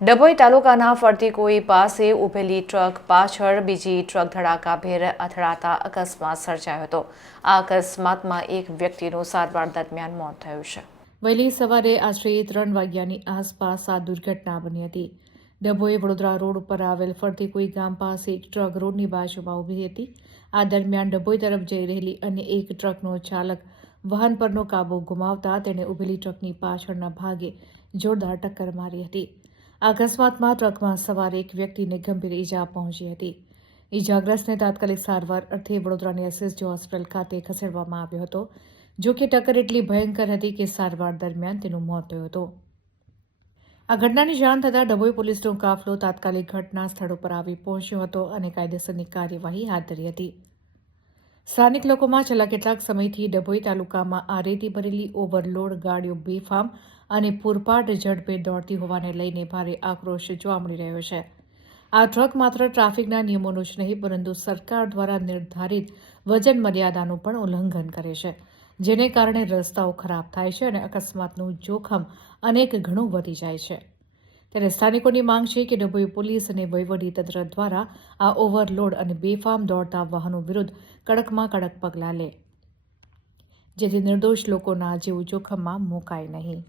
ડભોઈ તાલુકાના ફરતીકોઈ પાસે ઊભેલી ટ્રક પાછળ બીજી ટ્રક ધડાકા ભેર અથડાતા અકસ્માત સર્જાયો હતો. આ અકસ્માતમાં એક વ્યક્તિનું સારવાર દરમિયાન મોત થયું છે. વહેલી સવારે આશરે ત્રણ વાગ્યાની આસપાસ આ દુર્ઘટના બની હતી. ડભોઈ વડોદરા રોડ ઉપર આવેલ ફરતી કોઈ ગામ પાસે એક ટ્રક રોડની બાજુમાં ઊભી હતી. આ દરમિયાન ડભોઈ તરફ જઈ રહેલી અન્ય એક ટ્રકનો ચાલક વાહન પરનો કાબુ ગુમાવતા તેણે ઊભેલી ટ્રકની પાછળના ભાગે જોરદાર ટક્કર મારી હતી. અકસ્માતમાં ટ્રકમાં સવાર એક વ્યક્તિને ગંભીર ઈજા પહોંચી હતી. ઈજાગ્રસ્તને તાત્કાલિક સારવાર અર્થે વડોદરાની એસએસજી હોસ્પિટલ ખાતે ખસેડવામાં આવ્યો હતો, જો કે ટક્કર એટલી ભયંકર હતી કે સારવાર દરમિયાન તેનું મોત થયું હતું. આ ઘટનાની જાણ થતાં ડભોઈ પોલીસનો કાફલો તાત્કાલિક ઘટના સ્થળ ઉપર આવી પહોંચ્યો હતો અને કાયદેસરની કાર્યવાહી હાથ ધરી હતી. સ્થાનિક લોકોમાં છેલ્લા કેટલાક સમયથી ડભોઈ તાલુકામાં આ રેતી ભરેલી ઓવરલોડ ગાડીઓ બેફામ અને પૂરપાટ ઝડપે દોડતી હોવાને લઈને ભારે આક્રોશ જોવા મળી રહ્યો છે. આ ટ્રક માત્ર ટ્રાફિકના નિયમોનું જ નહીં, પરંતુ સરકાર દ્વારા નિર્ધારિત વજન મર્યાદાનું પણ ઉલ્લંઘન કરે છે, જેને કારણે રસ્તાઓ ખરાબ થાય છે અને અકસ્માતનું જોખમ અનેક ગણું વધી જાય છે. ત્યારે સ્થાનિકોની માંગ છે કે ડભોઈ પોલીસ અને વહીવટીતંત્ર દ્વારા આ ઓવરલોડ અને બેફામ દોડતા વાહનો વિરુદ્ધ કડકમાં કડક પગલાં લે, જેથી નિર્દોષ લોકોના જીવ જોખમમાં મુકાય નહીં.